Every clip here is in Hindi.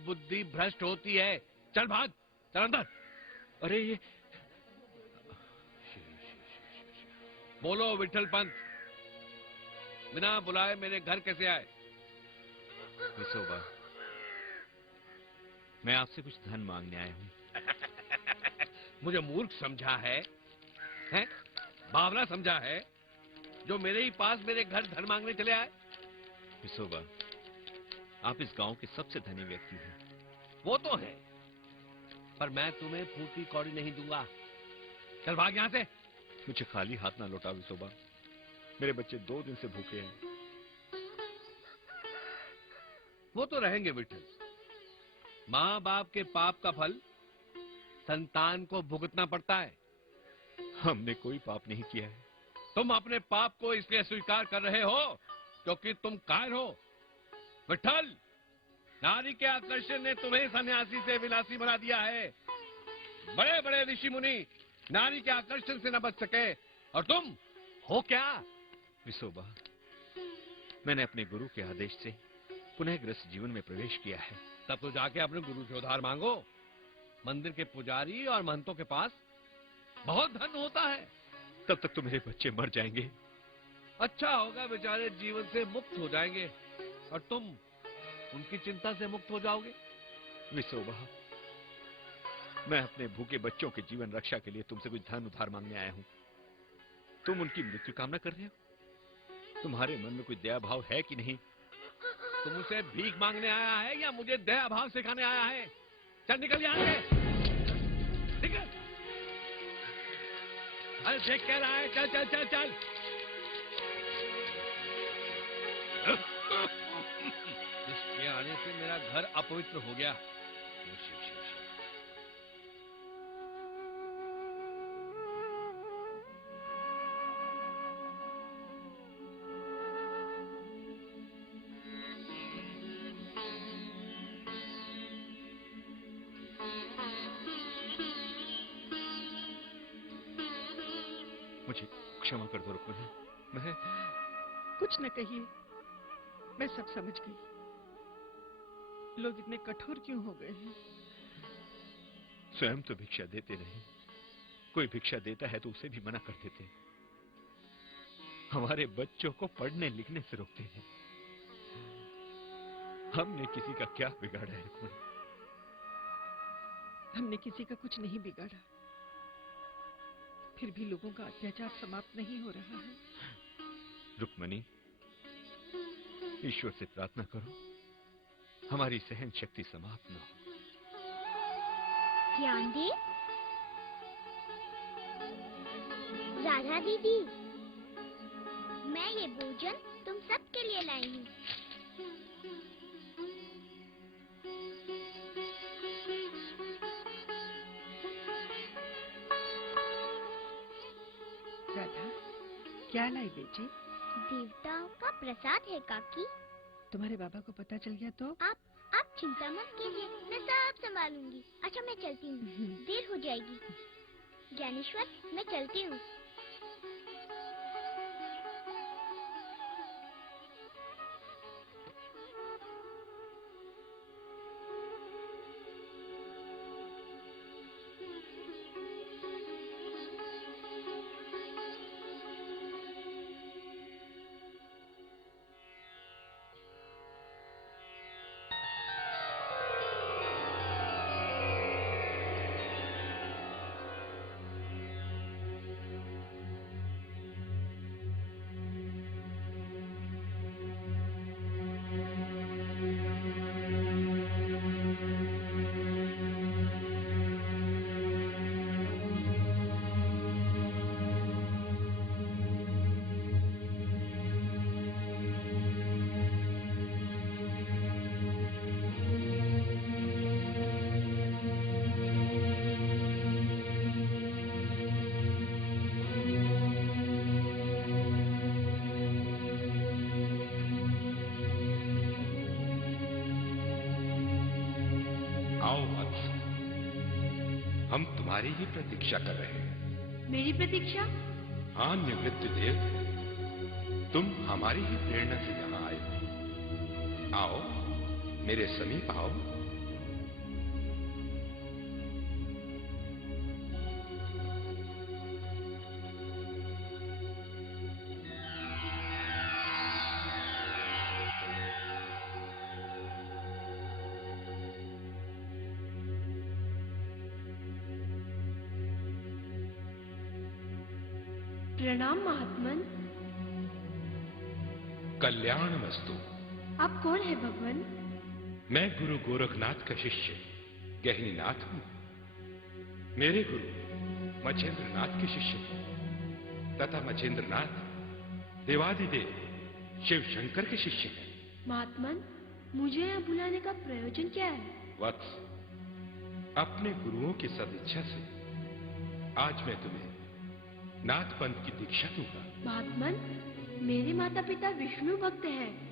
बुद्धि भ्रष्ट होती है। चल भाग, चल अंदर। अरे ये बोलो विठल पंत, बिना बुलाए मेरे घर कैसे आए? विसोबा, मैं आपसे कुछ धन मांगने आया हूँ। मुझे मूर्ख समझा है? हैं? बावला समझा है जो मेरे ही पास मेरे घर धन मांगने चले आए? विसोबा, आप इस गांव के सबसे धनी व्यक्ति हैं। वो तो है, पर मैं तुम्हें फूटी कौड़ी नहीं दूंगा। चल भाग यहाँ से। मुझे खाली हाथ ना लौटा विसोबा, मेरे बच्चे 2 दिन से भूखे हैं। वो तो रहेंगे विठल, माँ बाप के पाप का फल संतान को भुगतना पड़ता है। हमने कोई पाप नहीं किया है। तुम अपने पाप को इसलिए स्वीकार कर रहे हो क्योंकि तुम कायर हो। विठल, नारी के आकर्षण ने तुम्हें सन्यासी से विलासी बना दिया है। बड़े बड़े ऋषि मुनि नारी के आकर्षण से न बच सके, और तुम हो क्या? विसोबा, मैंने अपने गुरु के आदेश से पुनः गृहस्थ जीवन में प्रवेश किया है। तब तो जाके अपने गुरु से उधार मांगो। मंदिर के पुजारी और महंतों के पास बहुत धन होता है। तब तक तो मेरे बच्चे मर जाएंगे। अच्छा होगा, बेचारे जीवन से मुक्त हो जाएंगे और तुम उनकी चिंता से मुक्त हो जाओगे। विसोबा, मैं अपने भूखे बच्चों के जीवन रक्षा के लिए तुमसे कुछ धन उधार मांगने आया हूँ। तुम उनकी मृत्यु कामना कर रहे हो? तुम्हारे मन में कोई दया भाव है कि नहीं? तुम मुझसे भीख मांगने आया है या मुझे दया भाव सिखाने आया है? चल निकल यहाँ से, निकल। अरे देख क्या रहा है? चल चल चल चल। इसके आने से मेरा घर अपवित्र हो गया। मुझे क्षमा कर दो रुक्मिणी, मैं कुछ न कहिए, मैं सब समझ गई। लोग इतने कठोर क्यों हो गए हैं? स्वयं तो भिक्षा देते नहीं, कोई भिक्षा देता है तो उसे भी मना कर देते हैं। हमारे बच्चों को पढ़ने लिखने से रोकते हैं। हमने किसी का क्या बिगाड़ा है रुक्मिणी? हमने किसी का कुछ नहीं बिगाड़ा, फिर भी लोगों का अत्याचार समाप्त नहीं हो रहा है। रुक्मिणी, ईश्वर से प्रार्थना करो हमारी सहन शक्ति समाप्त न हो। ध्यान दे। राधा दीदी, मैं ये भोजन तुम सबके लिए लाई हूँ। राधा, क्या लाई बेटी? देवताओं का प्रसाद है काकी। तुम्हारे बाबा को पता चल गया तो? आप चिंता मत कीजिए, मैं सब संभालूंगी। अच्छा मैं चलती हूँ, देर हो जाएगी। ज्ञानेश्वर, मैं चलती हूँ। हम तुम्हारी ही प्रतीक्षा कर रहे हैं। मेरी प्रतीक्षा? हाँ निवृत्त देव, तुम हमारी ही प्रेरणा से यहाँ आए हो। आओ, मेरे समीप आओ। प्रणाम महात्मन। कल्याणमस्तु। आप कौन है भगवान? मैं गुरु गोरखनाथ का शिष्य गहनीनाथ हूं। मेरे गुरु मछेंद्रनाथ के शिष्य हैं तथा मछेंद्रनाथ देवादिदेव शिव शंकर के शिष्य हैं। महात्मन, मुझे यहाँ बुलाने का प्रयोजन क्या है? वत्स, अपने गुरुओं की सदिच्छा से आज मैं तुम्हें नाथ पंथ की दीक्षा दूंगा। महात्मन, मेरे माता पिता विष्णु भक्त हैं।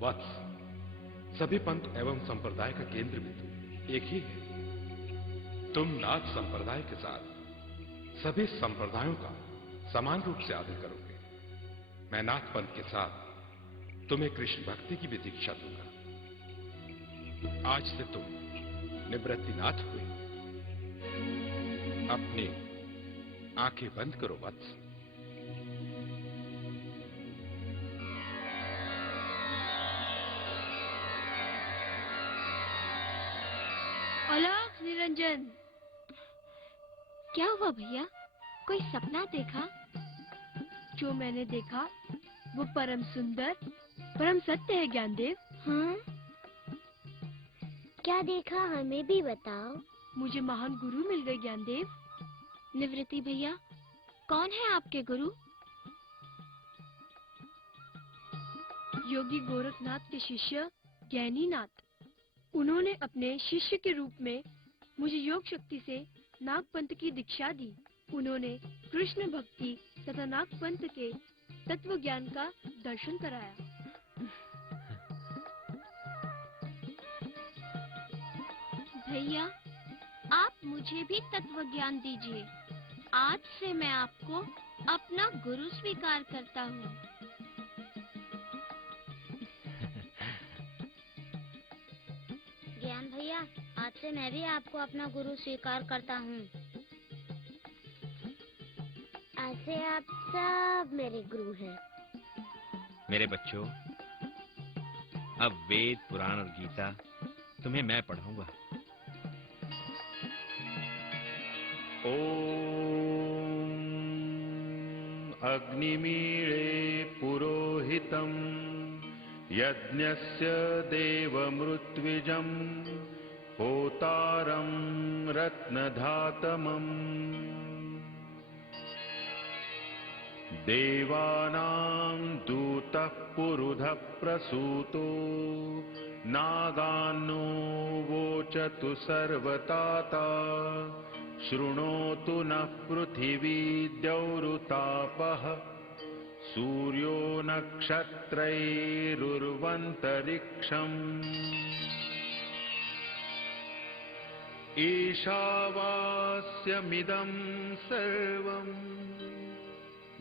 वत्स, सभी पंथ एवं संप्रदाय का केंद्र बिंदु एक ही है। तुम नाथ संप्रदाय के साथ सभी संप्रदायों का समान रूप से आदर करोगे। मैं नाथ पंथ के साथ तुम्हें कृष्ण भक्ति की भी दीक्षा दूंगा। आज से तुम निवृत्तिनाथ हुए। अपनी आंखें बंद करो वत्स। अलख निरंजन। क्या हुआ भैया? कोई सपना देखा? जो मैंने देखा वो परम सुंदर, परम सत्य है ज्ञानदेव। हाँ? क्या देखा, हमें भी बताओ। मुझे महान गुरु मिल गए ज्ञानदेव। निवृत्ति भैया, कौन है आपके गुरु? योगी गोरखनाथ के शिष्य ज्ञानीनाथ। उन्होंने अपने शिष्य के रूप में मुझे योग शक्ति से नागपंथ की दीक्षा दी। उन्होंने कृष्ण भक्ति तथा नागपंथ के तत्व ज्ञान का दर्शन कराया। भैया, आप मुझे भी तत्व ज्ञान दीजिए। आज से मैं आपको अपना गुरु स्वीकार करता हूँ। ज्ञान भैया, आज से मैं भी आपको अपना गुरु स्वीकार करता हूँ। आज से आप सब मेरे गुरु हैं। मेरे बच्चों, अब वेद, पुराण और गीता तुम्हें मैं पढ़ाऊंगा। ओम अग्निमीळे पुरोहितं यज्ञस्य देवमृत्विजं होतारं रत्नधातमम् देवानां दूतः पुरुधः प्रसूतो नागान्नो वोचतु सर्वताता शृणोतु नः पृथिवी द्यौरुतापः सूर्यो नक्षत्रैरुर्वन्तरिक्षम् ईशावास्यमिदं सर्वम्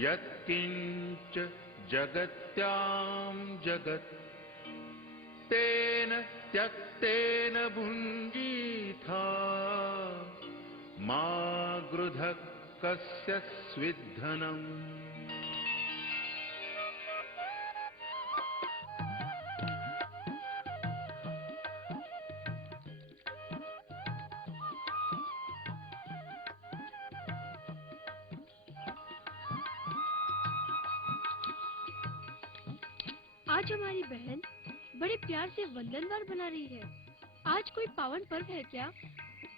यत्किञ्च जगत्यां जगत् तेन त्यक्तेन भुञ्जीथा मा गृधः कस्य स्विद्धनम्। आज हमारी बहन बड़े प्यार से वंदनवार बना रही है। आज कोई पावन पर्व है क्या?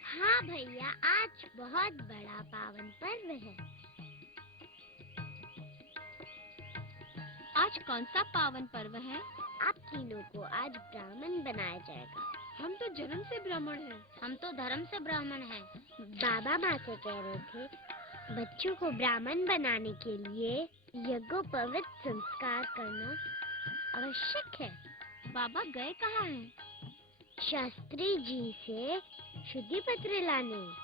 हाँ भैया, आज बहुत बड़ा पावन पर्व है। आज कौन सा पावन पर्व है? आप तीनों को आज ब्राह्मण बनाया जाएगा। हम तो जन्म से ब्राह्मण हैं। हम तो धर्म से ब्राह्मण हैं। बाबा माँ से कह रहे थे बच्चों को ब्राह्मण बनाने के लिए यज्ञोपवीत संस्कार करना आवश्यक है। बाबा गए कहाँ हैं? शास्त्री जी से शुद्धि पत्र लाने।